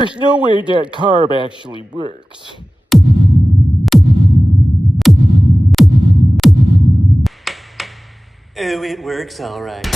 There's no way that carb actually works. Oh, it works all right.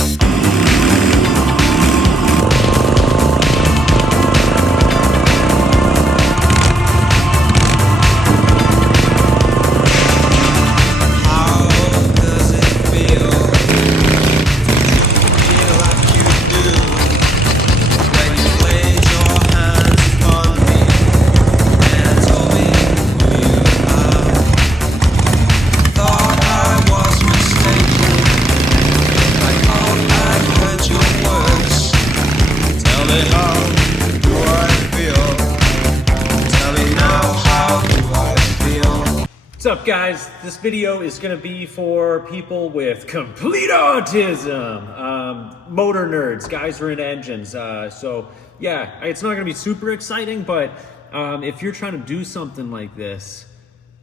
What's up, guys? This video is going to be for people with complete autism, motor nerds, guys who are into engines. So yeah, it's not going to be super exciting, but if you're trying to do something like this,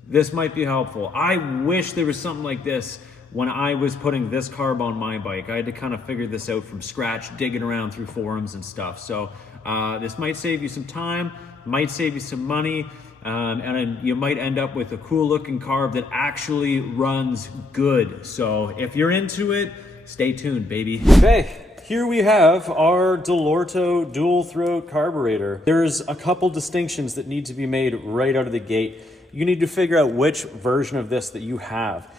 this might be helpful. I wish there was something like this when I was putting this carb on my bike. I had to kind of figure this out from scratch, digging around through forums and stuff. So this might save you some time, might save you some money. And you might end up with a cool looking carb that actually runs good. So if you're into it, stay tuned, baby. Okay, here we have our Dellorto dual throat carburetor. There's a couple distinctions that need to be made right out of the gate. You need to figure out which version of this that you have.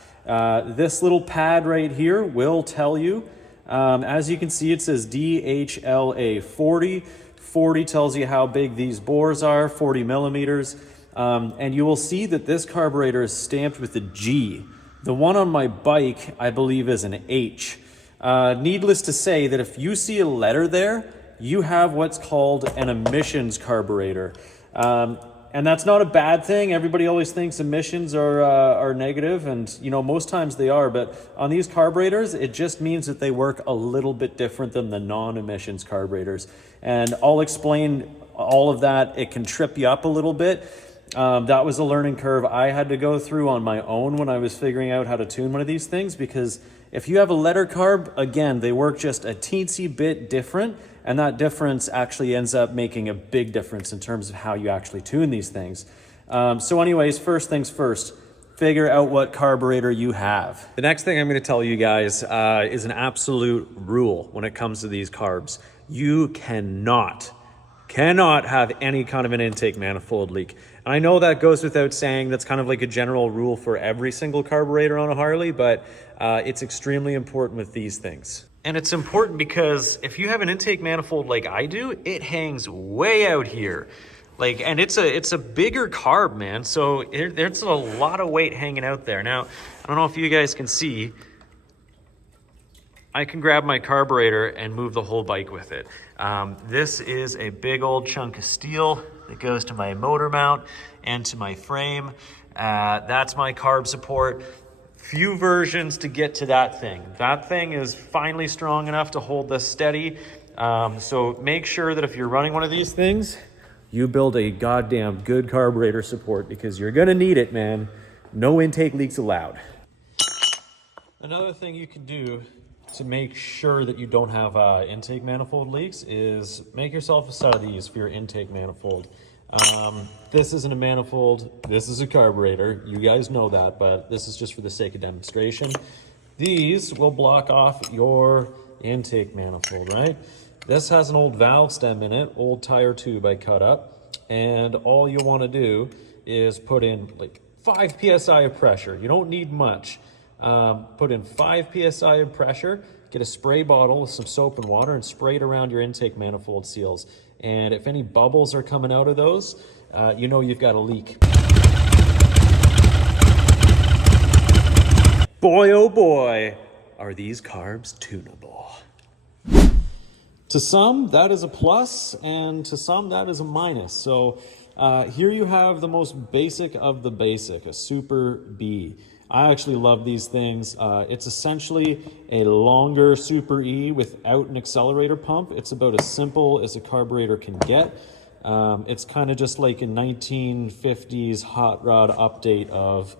This little pad right here will tell you. As you can see, it says DHLA40. 40 tells you how big these bores are, 40 millimeters. And you will see that this carburetor is stamped with a G. The one on my bike, I believe, is an H. Needless to say that if you see a letter there, you have what's called an emissions carburetor. And that's not a bad thing. Everybody always thinks emissions are negative, and you know, most times they are, but on these carburetors, it just means that they work a little bit different than the non-emissions carburetors. And I'll explain all of that. It can trip you up a little bit. That was a learning curve I had to go through on my own when I was figuring out how to tune one of these things, because if you have a letter carb, again, they work just a teensy bit different, and that difference actually ends up making a big difference in terms of how you actually tune these things. So anyways, first things first, figure out what carburetor you have. The next thing I'm going to tell you guys is an absolute rule when it comes to these carbs. You cannot have any kind of an intake manifold leak. And I know that goes without saying. That's kind of like a general rule for every single carburetor on a Harley, but it's extremely important with these things. And it's important because if you have an intake manifold like I do, it hangs way out here. And it's a bigger carb, man. So there's a lot of weight hanging out there. Now, I don't know if you guys can see, I can grab my carburetor and move the whole bike with it. This is a big old chunk of steel that goes to my motor mount and to my frame. That's my carb support. Few versions to get to that thing. That thing is finally strong enough to hold this steady. So make sure that if you're running one of these things, you build a goddamn good carburetor support, because you're gonna need it, man. No intake leaks allowed. Another thing you can do to make sure that you don't have intake manifold leaks is make yourself a set of these for your intake manifold. This isn't a manifold, this is a carburetor. You guys know that, but this is just for the sake of demonstration. These will block off your intake manifold, right? This has an old valve stem in it, old tire tube I cut up, and all you want to do is put in like 5 psi of pressure. You don't need much. Put in 5 psi of pressure, get a spray bottle with some soap and water and spray it around your intake manifold seals. And if any bubbles are coming out of those, you know you've got a leak. Boy, oh boy, are these carbs tunable. To some, that is a plus, and to some, that is a minus. So here you have the most basic of the basic, a Super B. I actually love these things. It's essentially a longer Super E without an accelerator pump. It's about as simple as a carburetor can get. It's kind of just like a 1950s hot rod update of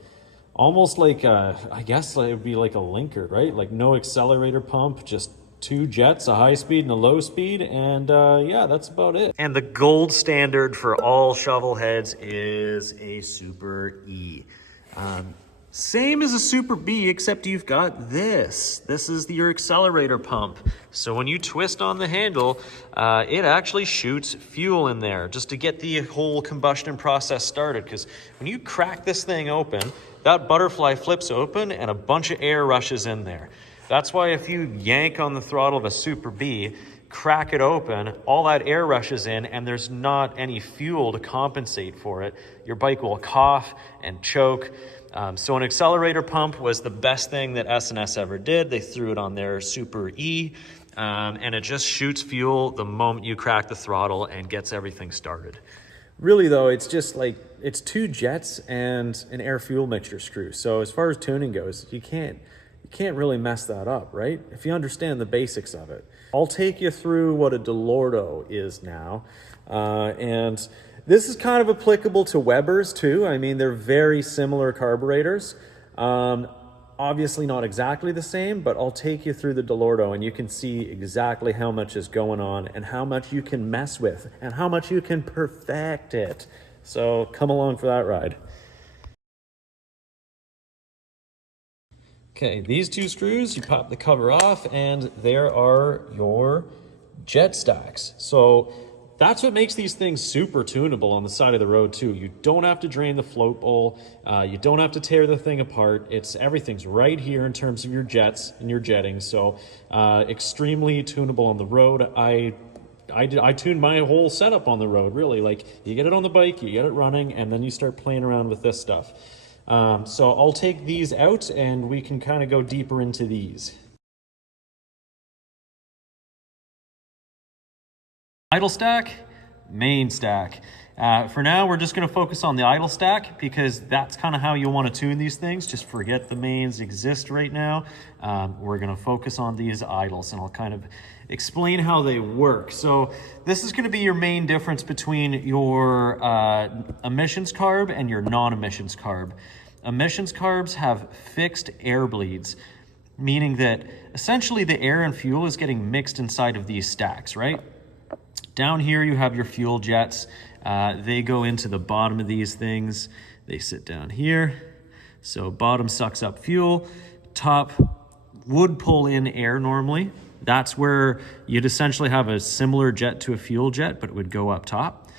almost like I guess it would be like a linker, right? Like no accelerator pump, just 2 jets, a high speed and a low speed, and yeah, that's about it. And the gold standard for all shovel heads is a Super E. Same as a Super B, except you've got this. This is your accelerator pump. So when you twist on the handle, it actually shoots fuel in there just to get the whole combustion process started. Because when you crack this thing open, that butterfly flips open and a bunch of air rushes in there. That's why if you yank on the throttle of a Super B, crack it open, all that air rushes in and there's not any fuel to compensate for it. Your bike will cough and choke. So an accelerator pump was the best thing that S&S ever did. They threw it on their Super E, and it just shoots fuel the moment you crack the throttle and gets everything started. Really though, it's just like, it's 2 jets and an air fuel mixture screw. So as far as tuning goes, you can't really mess that up, right? If you understand the basics of it. I'll take you through what a Dellorto is now, and this is kind of applicable to Webers too. I mean, they're very similar carburetors. Obviously not exactly the same, but I'll take you through the Dellorto and you can see exactly how much is going on and how much you can mess with and how much you can perfect it. So come along for that ride. Okay, these 2 screws, you pop the cover off and there are your jet stacks. So that's what makes these things super tunable on the side of the road too. You don't have to drain the float bowl. You don't have to tear the thing apart. Everything's right here in terms of your jets and your jetting. So extremely tunable on the road. I tuned my whole setup on the road, really. Like, you get it on the bike, you get it running, and then you start playing around with this stuff. So I'll take these out and we can kind of go deeper into these. Idle stack, main stack. For now, we're just going to focus on the idle stack because that's kind of how you want to tune these things. Just forget the mains exist right now. We're going to focus on these idles and I'll kind of explain how they work. So this is going to be your main difference between your emissions carb and your non-emissions carb. Emissions carbs have fixed air bleeds, meaning that essentially the air and fuel is getting mixed inside of these stacks, right? Down here you have your fuel jets. They go into the bottom of these things. They sit down here. So bottom sucks up fuel. Top would pull in air normally. That's where you'd essentially have a similar jet to a fuel jet, but it would go up top.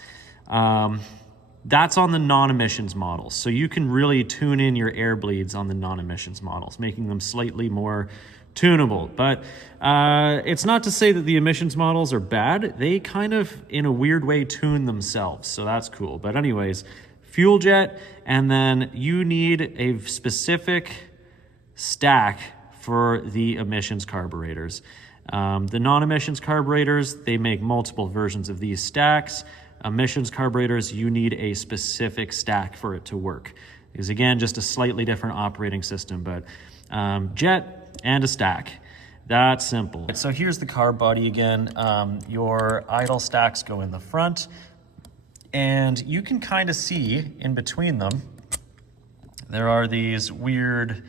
That's on the non-emissions models. So you can really tune in your air bleeds on the non-emissions models, making them slightly more tunable. But it's not to say that the emissions models are bad. They kind of, in a weird way, tune themselves. So that's cool. But anyways, fuel jet, and then you need a specific stack for the emissions carburetors. The non-emissions carburetors, they make multiple versions of these stacks. Emissions carburetors, you need a specific stack for it to work. Because again, just a slightly different operating system, but jet and a stack. That's simple. So here's the carb body again. Your idle stacks go in the front, and you can kind of see in between them, there are these weird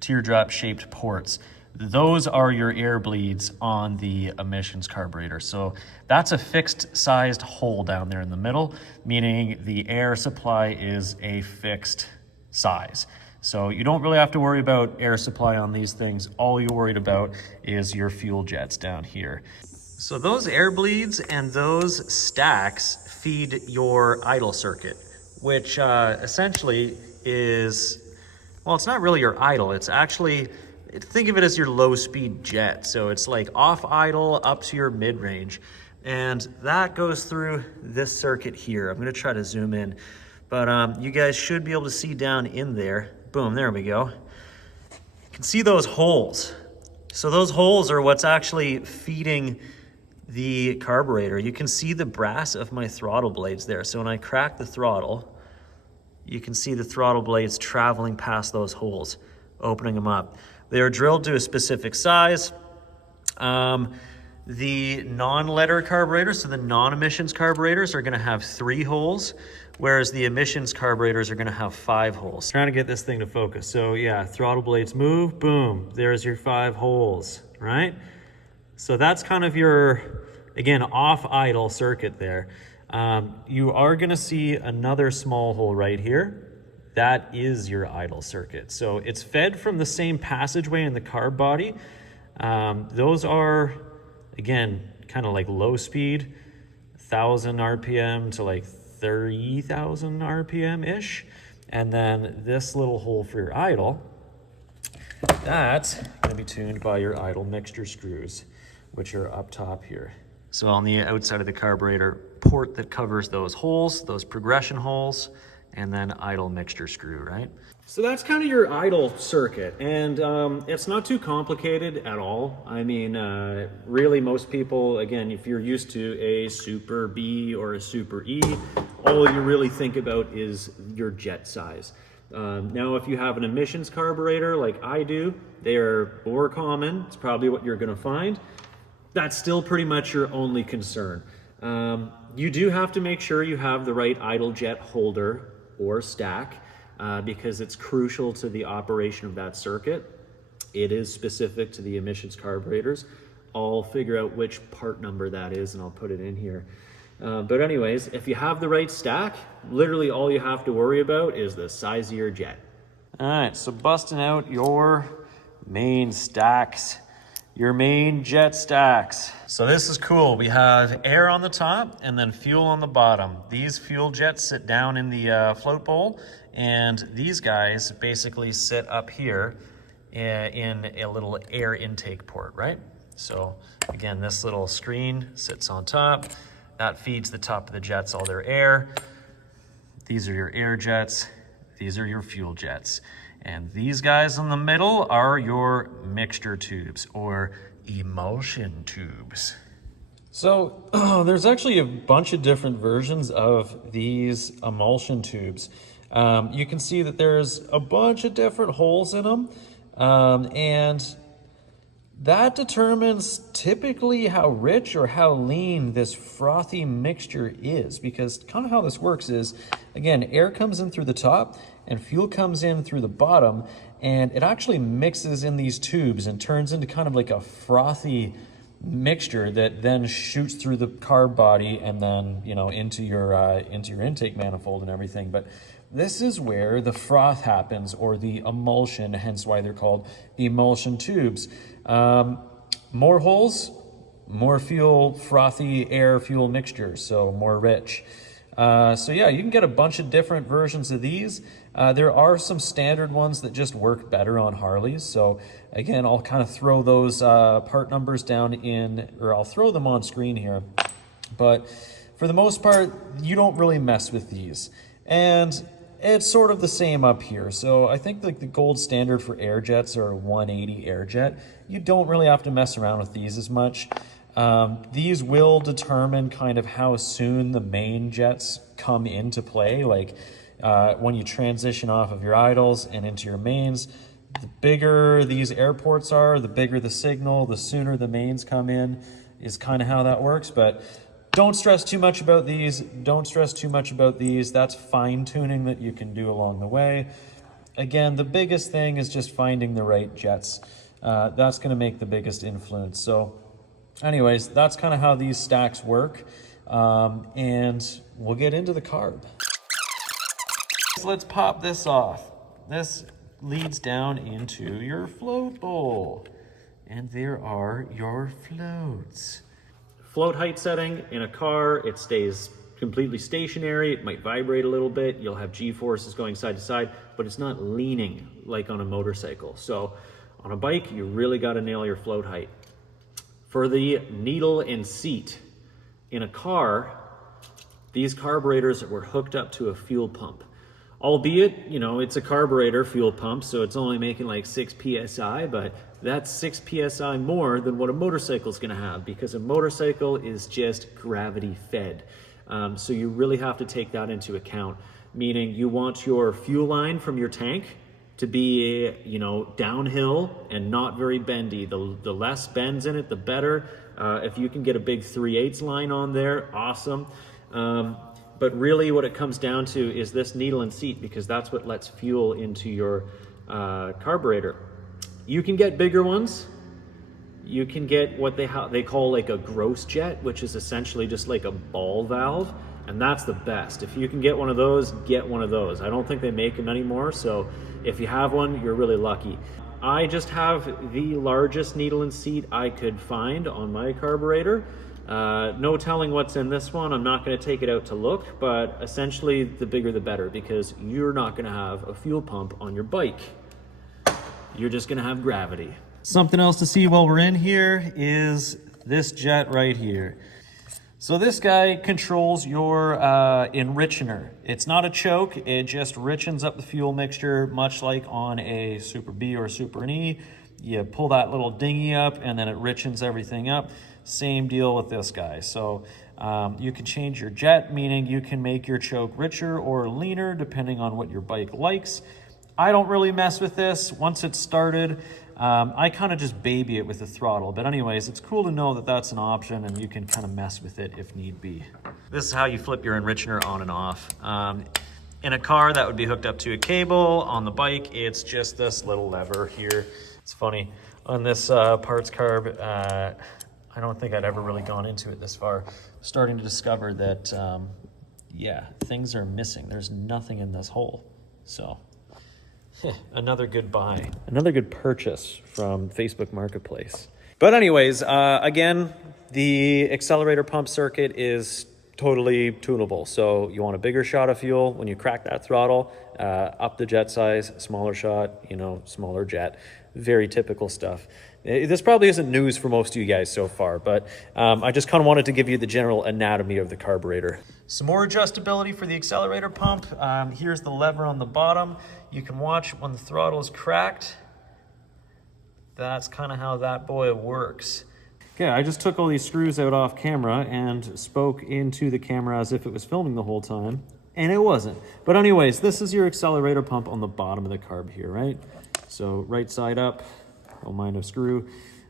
teardrop shaped ports. Those are your air bleeds on the emissions carburetor. So that's a fixed sized hole down there in the middle, meaning the air supply is a fixed size. So you don't really have to worry about air supply on these things. All you're worried about is your fuel jets down here. So those air bleeds and those stacks feed your idle circuit, which essentially is, well, it's not really your idle. It's actually, think of it as your low speed jet. So it's like off idle up to your mid range. And that goes through this circuit here. I'm gonna try to zoom in, but you guys should be able to see down in there. Boom, there we go. You can see those holes. So those holes are what's actually feeding the carburetor. You can see the brass of my throttle blades there. So when I crack the throttle, you can see the throttle blades traveling past those holes, opening them up. They are drilled to a specific size. The non-letter carburetors, so the non-emissions carburetors, are gonna have 3 holes, whereas the emissions carburetors are gonna have 5 holes. Trying to get this thing to focus. So yeah, throttle blades move, boom, there's your 5 holes, right? So that's kind of your, again, off idle circuit there. You are gonna see another small hole right here. That is your idle circuit. So it's fed from the same passageway in the carb body. Those are, again, kind of like low speed, 1,000 RPM to like 30,000 RPM-ish. And then this little hole for your idle, that's gonna be tuned by your idle mixture screws, which are up top here. So on the outside of the carburetor, port that covers those holes, those progression holes, and then idle mixture screw, right? So that's kind of your idle circuit, and it's not too complicated at all. I mean, really most people, again, if you're used to a Super B or a Super E, all you really think about is your jet size. Now, if you have an emissions carburetor like I do, they are more common. It's probably what you're gonna find. That's still pretty much your only concern. You do have to make sure you have the right idle jet holder or stack because it's crucial to the operation of that circuit. It is specific to the emissions carburetors. I'll figure out which part number that is and I'll put it in here. But anyways, if you have the right stack, literally all you have to worry about is the size of your jet. All right, so busting out your main stacks, your main jet stacks. So this is cool. We have air on the top and then fuel on the bottom. These fuel jets sit down in the float bowl, and these guys basically sit up here in a little air intake port, right? So again, this little screen sits on top. That feeds the top of the jets all their air. These are your air jets. These are your fuel jets. And these guys in the middle are your mixture tubes or emulsion tubes. So there's actually a bunch of different versions of these emulsion tubes. You can see that there's a bunch of different holes in them. And that determines typically how rich or how lean this frothy mixture is, because kind of how this works is, again, air comes in through the top and fuel comes in through the bottom, and it actually mixes in these tubes and turns into kind of like a frothy mixture that then shoots through the carb body and then, you know, into your intake manifold and everything. But this is where the froth happens, or the emulsion, hence why they're called emulsion tubes. More holes, more fuel, frothy air fuel mixture, so more rich. So yeah, you can get a bunch of different versions of these. There are some standard ones that just work better on Harleys. So again, I'll kind of throw those part numbers down in, or I'll throw them on screen here. But for the most part, you don't really mess with these. And it's sort of the same up here. So I think like the gold standard for air jets are a 180 air jet. You don't really have to mess around with these as much. These will determine kind of how soon the main jets come into play. Like when you transition off of your idles and into your mains, the bigger these airports are, the bigger the signal, the sooner the mains come in, is kind of how that works. But don't stress too much about these. Don't stress too much about these. That's fine tuning that you can do along the way. Again, the biggest thing is just finding the right jets. That's going to make the biggest influence. So anyways, that's kind of how these stacks work. And we'll get into the carb. So let's pop this off. This leads down into your float bowl. And there are your floats. Float height setting in a car, it stays completely stationary. It might vibrate a little bit. You'll have G-forces going side to side, but it's not leaning like on a motorcycle. So on a bike, you really got to nail your float height. For the needle and seat, in a car, these carburetors were hooked up to a fuel pump. Albeit, you know, it's a carburetor fuel pump, so it's only making like 6 PSI, but that's 6 PSI more than what a motorcycle is going to have, because a motorcycle is just gravity fed. So you really have to take that into account, meaning you want your fuel line from your tank to be, you know, downhill and not very bendy. The less bends in it, the better. If you can get a big 3/8 line on there, awesome. But really what it comes down to is this needle and seat, because that's what lets fuel into your carburetor. You can get bigger ones. you can get what they call like a gross jet, which is essentially just like a ball valve, and that's the best. If you can get one of those, get one of those. I don't think they make them anymore, so if you have one, you're really lucky. I just have the largest needle and seat I could find on my carburetor. No telling what's in this one. I'm not going to take it out to look, but essentially the bigger the better, because you're not going to have a fuel pump on your bike. You're just going to have gravity. Something else to see while we're in here is this jet right here. So this guy controls your enrichener. It's not a choke, it just richens up the fuel mixture, much like on a Super B or Super E. You pull that little dinghy up and then it richens everything up. Same deal with this guy. So you can change your jet, meaning you can make your choke richer or leaner depending on what your bike likes. I don't really mess with this. Once it's started, I kind of just baby it with the throttle. But anyways, it's cool to know that that's an option and you can kind of mess with it if need be. This is how you flip your enrichener on and off. In a car, that would be hooked up to a cable. On the bike, it's just this little lever here. It's funny, on this parts carb, I don't think I'd ever really gone into it this far. Starting to discover that, yeah, things are missing. There's nothing in this hole. So, another good buy. Another good purchase from Facebook Marketplace. But anyways, again, the accelerator pump circuit is totally tunable. So you want a bigger shot of fuel. When you crack that throttle, up the jet size, smaller shot, you know, smaller jet. Very typical stuff. This probably isn't news for most of you guys so far, but I just kind of wanted to give you the general anatomy of the carburetor. Some more adjustability for the accelerator pump. Here's the lever on the bottom. You can watch when the throttle is cracked. That's kind of how that boy works. Okay, I just took all these screws out off camera and spoke into the camera as if it was filming the whole time, and it wasn't. But anyways, this is your accelerator pump on the bottom of the carb here, right? So right side up, don't mind a screw,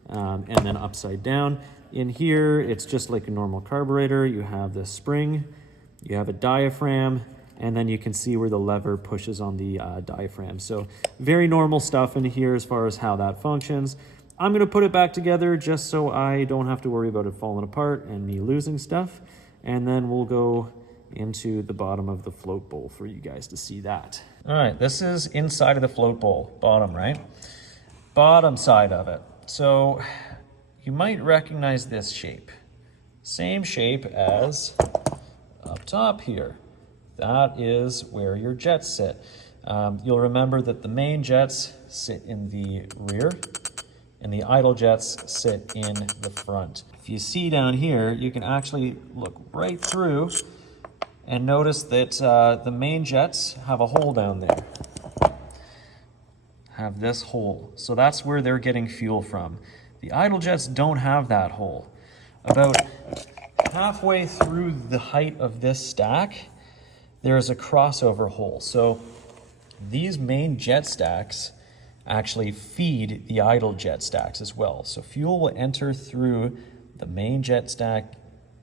and then upside down. In here, it's just like a normal carburetor. You have the spring, you have a diaphragm, and then you can see where the lever pushes on the diaphragm. So very normal stuff in here as far as how that functions. I'm gonna put it back together just so I don't have to worry about it falling apart and me losing stuff. And then we'll go into the bottom of the float bowl for you guys to see that. All right, this is inside of the float bowl, bottom, right? Bottom side of it. So you might recognize this shape. Same shape as up top here. That is where your jets sit. You'll remember that the main jets sit in the rear and the idle jets sit in the front. If you see down here, you can actually look right through and notice that the main jets have a hole down there. Have this hole. So that's where they're getting fuel from. The idle jets don't have that hole. About halfway through the height of this stack, there is a crossover hole. So these main jet stacks actually feed the idle jet stacks as well. So fuel will enter through the main jet stack,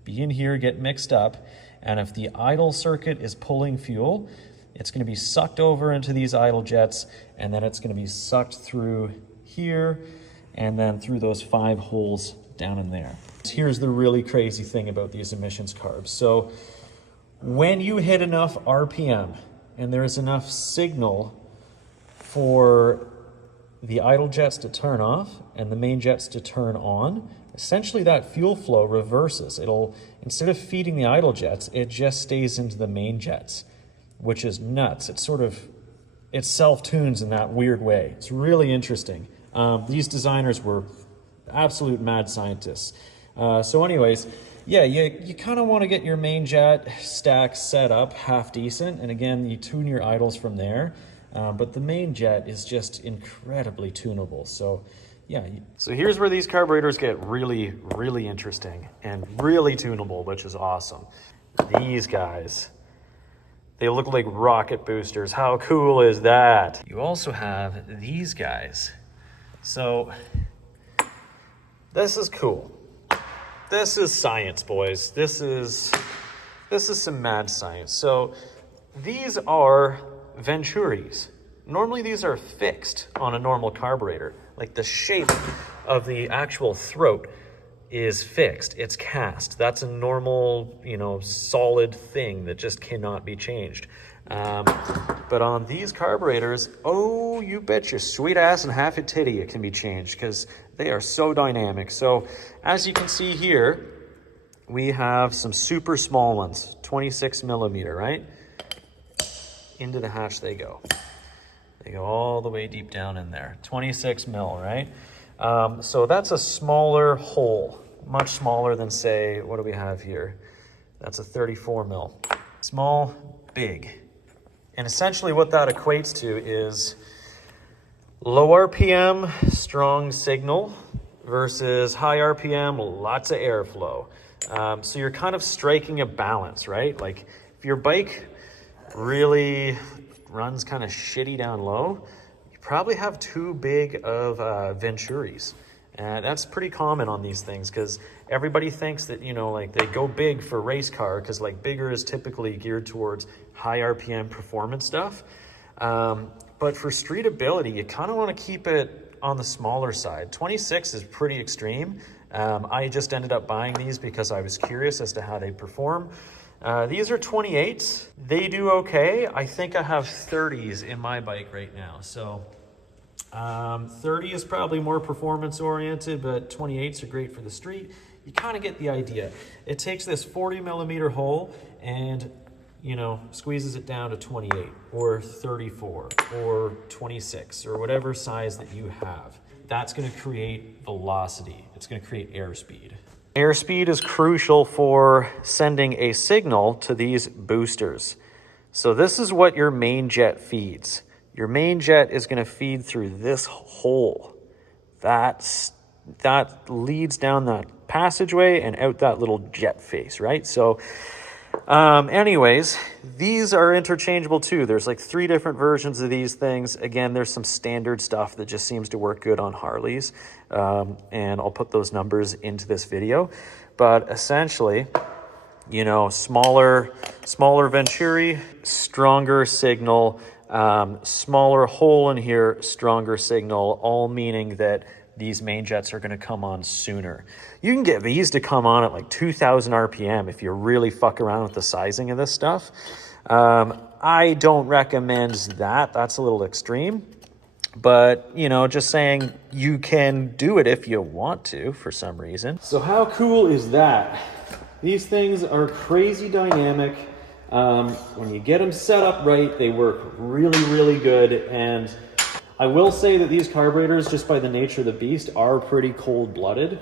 be in here, get mixed up, and if the idle circuit is pulling fuel, it's going to be sucked over into these idle jets, and then it's going to be sucked through here, and then through those 5 holes down in there. Here's the really crazy thing about these emissions carbs. So when you hit enough RPM, and there is enough signal for the idle jets to turn off and the main jets to turn on, essentially that fuel flow reverses. It'll, instead of feeding the idle jets, it just stays into the main jets, which is nuts. It self-tunes in that weird way. It's really interesting. These designers were absolute mad scientists. So anyways, yeah, you kind of want to get your main jet stack set up half decent, and again, you tune your idles from there. But the main jet is just incredibly tunable. So yeah. So here's where these carburetors get really, really interesting and really tunable, which is awesome. These guys, they look like rocket boosters. How cool is that? You also have these guys. So this is cool. This is science, boys. This is some mad science. So these are Venturis. Normally these are fixed on a normal carburetor. Like the shape of the actual throat is fixed. It's cast. That's a normal, you know, solid thing that just cannot be changed. But on these carburetors, oh, you bet your sweet ass and half a titty it can be changed, because they are so dynamic. So as you can see here, we have some super small ones, 26 millimeter, right? Into the hatch they go. They go all the way deep down in there. 26 mil, right? So that's a smaller hole, much smaller than, say, what do we have here? That's a 34 mil. Small, big. And essentially what that equates to is low RPM, strong signal versus high RPM, lots of airflow. So you're kind of striking a balance, right? Like if your bike really runs kind of shitty down low, you probably have too big of Venturis. And that's pretty common on these things, because everybody thinks that, you know, like they go big for race car, because like bigger is typically geared towards high RPM performance stuff. But for streetability, you kind of want to keep it on the smaller side. 26 is pretty extreme. I just ended up buying these because I was curious as to how they perform. These are 28s. They do okay. I think I have 30s in my bike right now. So 30 is probably more performance oriented, but 28s are great for the street. You kind of get the idea. It takes this 40 millimeter hole and, you know, squeezes it down to 28 or 34 or 26 or whatever size that you have. That's going to create velocity. It's going to create airspeed. Airspeed is crucial for sending a signal to these boosters. So this is what your main jet feeds. Your main jet is going to feed through this hole. That leads down that passageway and out that little jet face, right? So anyways, these are interchangeable too. There's like 3 different versions of these things. Again, there's some standard stuff that just seems to work good on Harleys. And I'll put those numbers into this video. But essentially, you know, smaller Venturi, stronger signal, smaller hole in here, stronger signal, all meaning that these main jets are going to come on sooner. You can get these to come on at like 2,000 RPM if you really fuck around with the sizing of this stuff. I don't recommend that. That's a little extreme. But, you know, just saying you can do it if you want to for some reason. So how cool is that? These things are crazy dynamic. When you get them set up right, they work really, really good. And I will say that these carburetors, just by the nature of the beast, are pretty cold-blooded,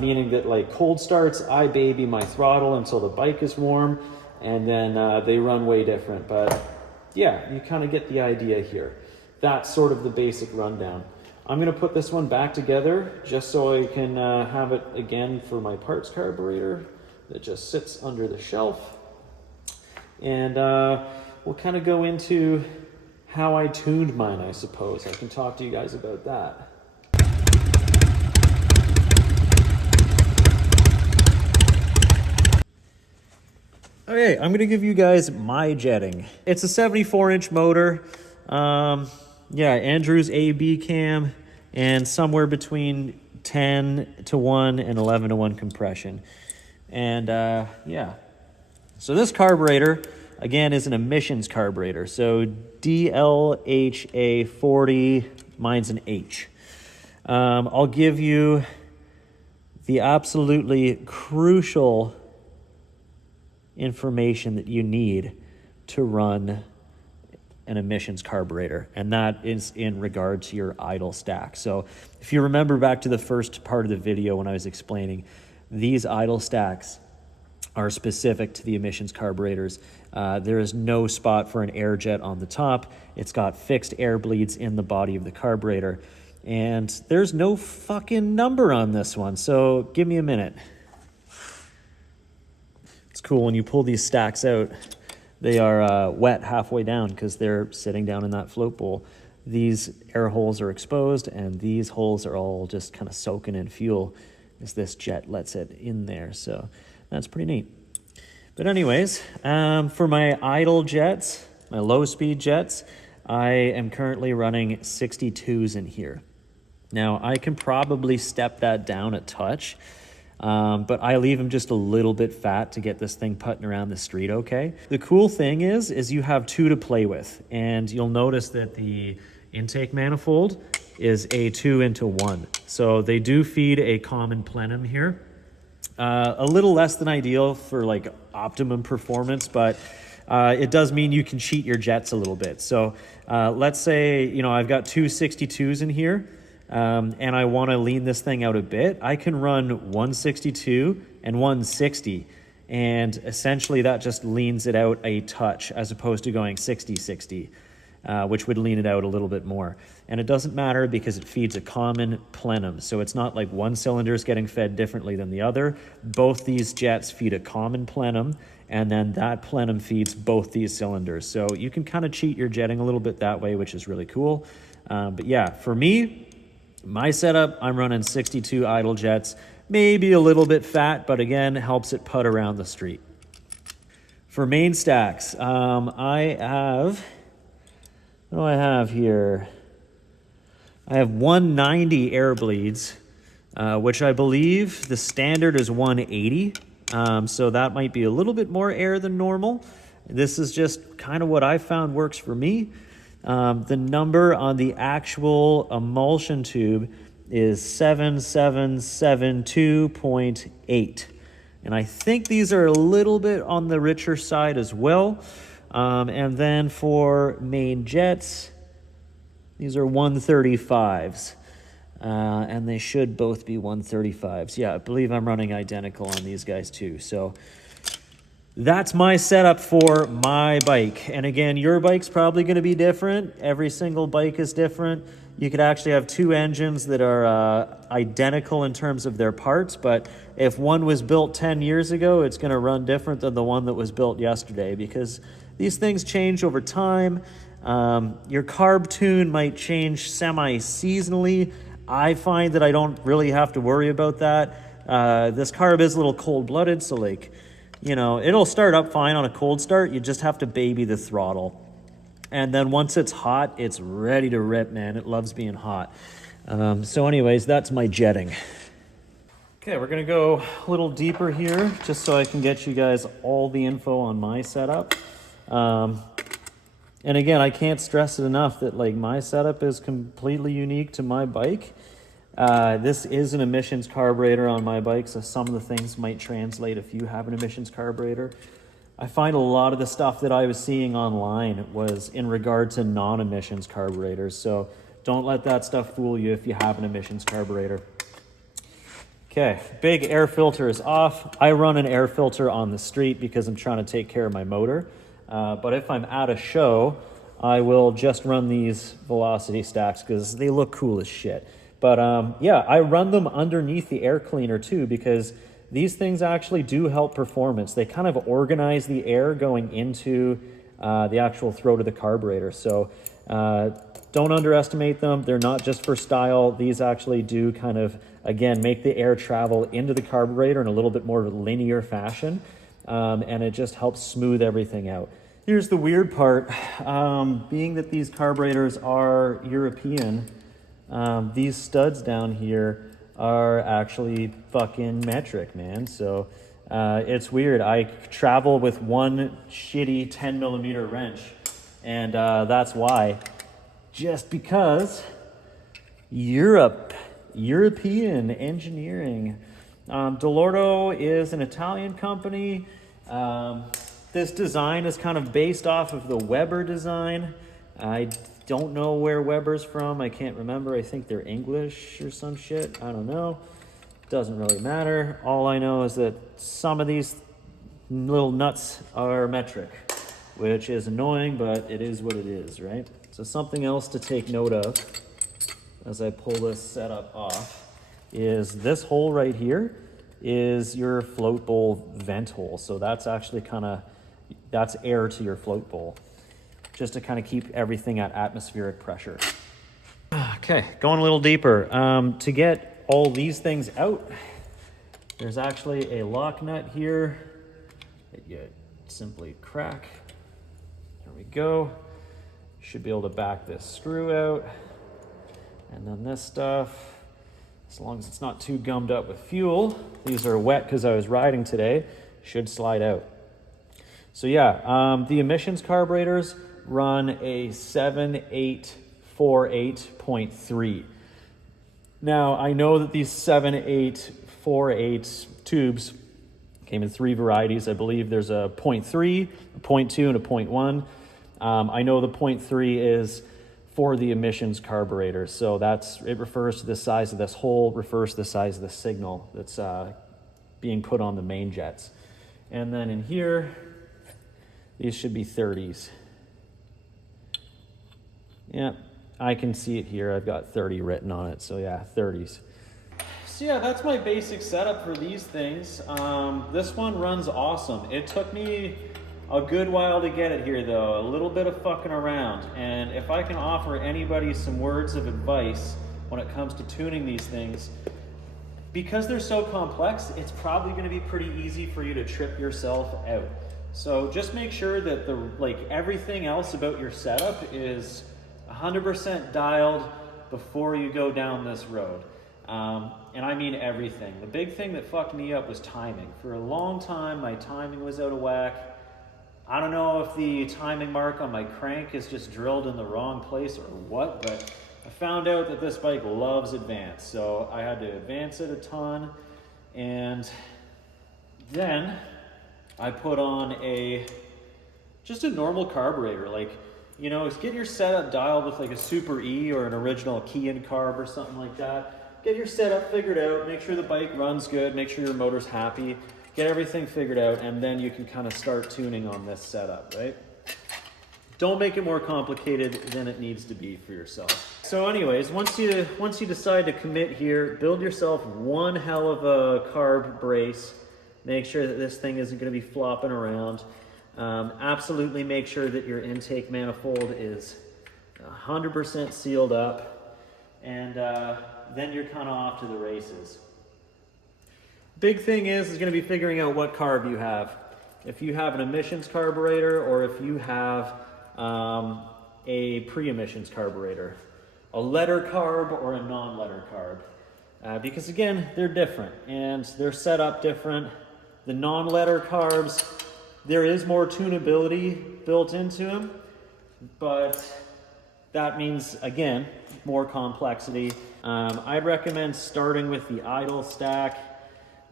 meaning that like cold starts, I baby my throttle until the bike is warm, and then they run way different. But yeah, you kind of get the idea here. That's sort of the basic rundown. I'm going to put this one back together just so I can have it again for my parts carburetor that just sits under the shelf. And we'll kind of go into how I tuned mine, I suppose. I can talk to you guys about that. Okay, I'm gonna give you guys my jetting. It's a 74-inch motor. Yeah, Andrew's AB cam, and somewhere between 10-to-1 and 11-to-1 compression. And yeah, so this carburetor, again, is an emissions carburetor. So DLHA40, mine's an H. I'll give you the absolutely crucial information that you need to run an emissions carburetor, and that is in regard to your idle stack. So if you remember back to the first part of the video when I was explaining, these idle stacks are specific to the emissions carburetors. There is no spot for an air jet on the top. It's got fixed air bleeds in the body of the carburetor, and there's no fucking number on this one, so give me a minute. It's cool when you pull these stacks out. They are wet halfway down because they're sitting down in that float bowl. These air holes are exposed, and these holes are all just kind of soaking in fuel as this jet lets it in there. So that's pretty neat. But anyways, for my idle jets, my low-speed jets, I am currently running 62s in here. Now, I can probably step that down a touch, but I leave them just a little bit fat to get this thing putting around the street okay. The cool thing is you have two to play with, and you'll notice that the intake manifold is a 2-into-1. So they do feed a common plenum here. A little less than ideal for like optimum performance, but it does mean you can cheat your jets a little bit. So let's say, you know, I've got two 62s in here, and I want to lean this thing out a bit. I can run 162 and 160, and essentially that just leans it out a touch as opposed to going 60-60. Which would lean it out a little bit more. And it doesn't matter because it feeds a common plenum. So it's not like one cylinder is getting fed differently than the other. Both these jets feed a common plenum, and then that plenum feeds both these cylinders. So you can kind of cheat your jetting a little bit that way, which is really cool. But yeah, for me, my setup, I'm running 62 idle jets, maybe a little bit fat, but again, helps it put around the street. For main stacks, I have... What do I have here? I have 190 air bleeds, which I believe the standard is 180. So that might be a little bit more air than normal. This is just kind of what I found works for me. The number on the actual emulsion tube is 7772.8. And I think these are a little bit on the richer side as well. And then for main jets, these are 135s, and they should both be 135s. Yeah, I believe I'm running identical on these guys too. So that's my setup for my bike. And again, your bike's probably going to be different. Every single bike is different. You could actually have two engines that are identical in terms of their parts, but if one was built 10 years ago, it's going to run different than the one that was built yesterday, because these things change over time. Your carb tune might change semi-seasonally. I find that I don't really have to worry about that. This carb is a little cold-blooded, so like, you know, it'll start up fine on a cold start. You just have to baby the throttle. And then once it's hot, it's ready to rip, man. It loves being hot. So anyways, that's my jetting. Okay, we're gonna go a little deeper here just so I can get you guys all the info on my setup. And again, I can't stress it enough that like my setup is completely unique to my bike. This is an emissions carburetor on my bike, so some of the things might translate if you have an emissions carburetor. I find a lot of the stuff that I was seeing online was in regard to non-emissions carburetors, so don't let that stuff fool you if you have an emissions carburetor. Okay, big air filter is off. I run an air filter on the street because I'm trying to take care of my motor. But if I'm at a show, I will just run these velocity stacks because they look cool as shit. But yeah, I run them underneath the air cleaner too, because these things actually do help performance. They kind of organize the air going into the actual throat of the carburetor. So don't underestimate them. They're not just for style. These actually do kind of, again, make the air travel into the carburetor in a little bit more linear fashion. And it just helps smooth everything out. Here's the weird part. Being that these carburetors are European, these studs down here are actually fucking metric, man. So it's weird. I travel with one shitty 10mm wrench, and that's why. Just because European engineering. Dellorto is an Italian company. This design is kind of based off of the Weber design. I don't know where Weber's from. I can't remember. I think they're English or some shit. I don't know. Doesn't really matter. All I know is that some of these little nuts are metric, which is annoying, but it is what it is, right? So something else to take note of as I pull this setup off is this hole right here is your float bowl vent hole. So that's actually that's air to your float bowl, just to kind of keep everything at atmospheric pressure. Okay, going a little deeper. To get all these things out, there's actually a lock nut here that you simply crack. There we go. Should be able to back this screw out. And then this stuff, as long as it's not too gummed up with fuel, these are wet because I was riding today, should slide out. So yeah, the emissions carburetors run a 7848.3. Now, I know that these 7848 tubes came in 3 varieties. I believe there's a 0.3, a 0.2, and a 0.1. I know the 0.3 is for the emissions carburetor. So it refers to the size of this hole, refers to the size of the signal that's being put on the main jets. And then in here, these should be 30s. Yeah, I can see it here. I've got 30 written on it. So yeah, 30s. So yeah, that's my basic setup for these things. This one runs awesome. It took me a good while to get it here though, a little bit of fucking around. And if I can offer anybody some words of advice when it comes to tuning these things, because they're so complex, it's probably gonna be pretty easy for you to trip yourself out. So just make sure that everything else about your setup is 100% dialed before you go down this road. And I mean everything. The big thing that fucked me up was timing. For a long time, my timing was out of whack. I don't know if the timing mark on my crank is just drilled in the wrong place or what, but I found out that this bike loves advance. So I had to advance it a ton. And then I put on just a normal carburetor. Get your setup dialed with a Super E or an original key-in carb or something like that. Get your setup figured out, make sure the bike runs good, make sure your motor's happy, get everything figured out, and then you can kind of start tuning on this setup, right? Don't make it more complicated than it needs to be for yourself. So anyways, once you decide to commit here, build yourself one hell of a carb brace. Make sure that this thing isn't going to be flopping around. Absolutely make sure that your intake manifold is 100% sealed up, and then you're kind of off to the races. Big thing is going to be figuring out what carb you have. If you have an emissions carburetor or if you have a pre-emissions carburetor, a letter carb or a non-letter carb. Because again, they're different and they're set up different. The non-letter carbs, there is more tunability built into them, but that means, again, more complexity. I'd recommend starting with the idle stack.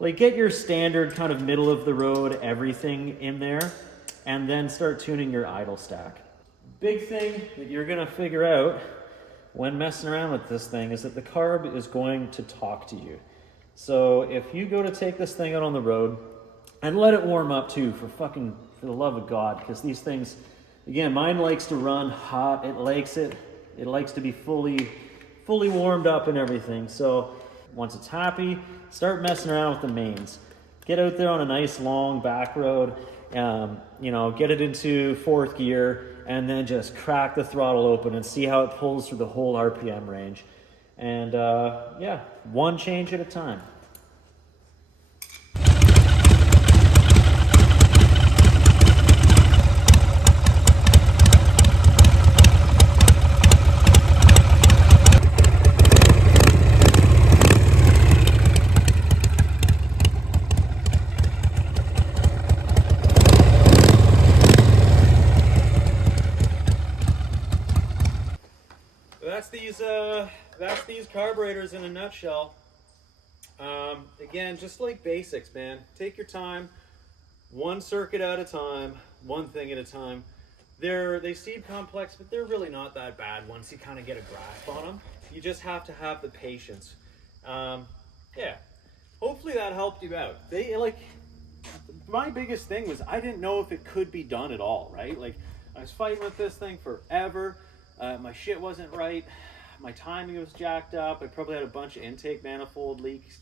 Get your standard kind of middle of the road everything in there, and then start tuning your idle stack. Big thing that you're gonna figure out when messing around with this thing is that the carb is going to talk to you. So if you go to take this thing out on the road, and let it warm up too, for the love of God, because these things, again, mine likes to run hot. It likes to be fully warmed up and everything. So once it's happy, start messing around with the mains. Get out there on a nice long back road, get it into 4th gear, and then just crack the throttle open and see how it pulls through the whole RPM range. And one change at a time. That's these carburetors in a nutshell. Again, just like basics, man. Take your time, one circuit at a time, one thing at a time. They seem complex, but they're really not that bad once you kind of get a grasp on them. You just have to have the patience. Hopefully that helped you out. My biggest thing was I didn't know if it could be done at all, right? I was fighting with this thing forever. My shit wasn't right. My timing was jacked up. I probably had a bunch of intake manifold leaks,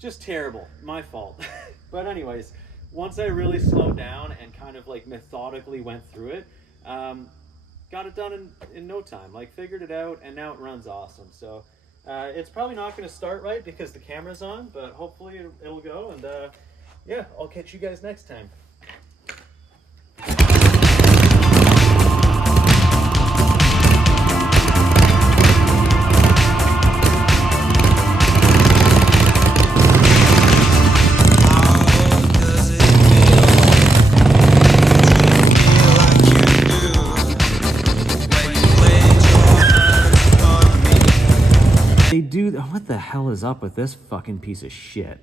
just terrible. My fault. But anyways, once I really slowed down and kind of methodically went through it, got it done in no time. Figured it out, and now it runs awesome. So it's probably not going to start right because the camera's on, but hopefully it'll go. And I'll catch you guys next time. do, what the hell is up with this fucking piece of shit?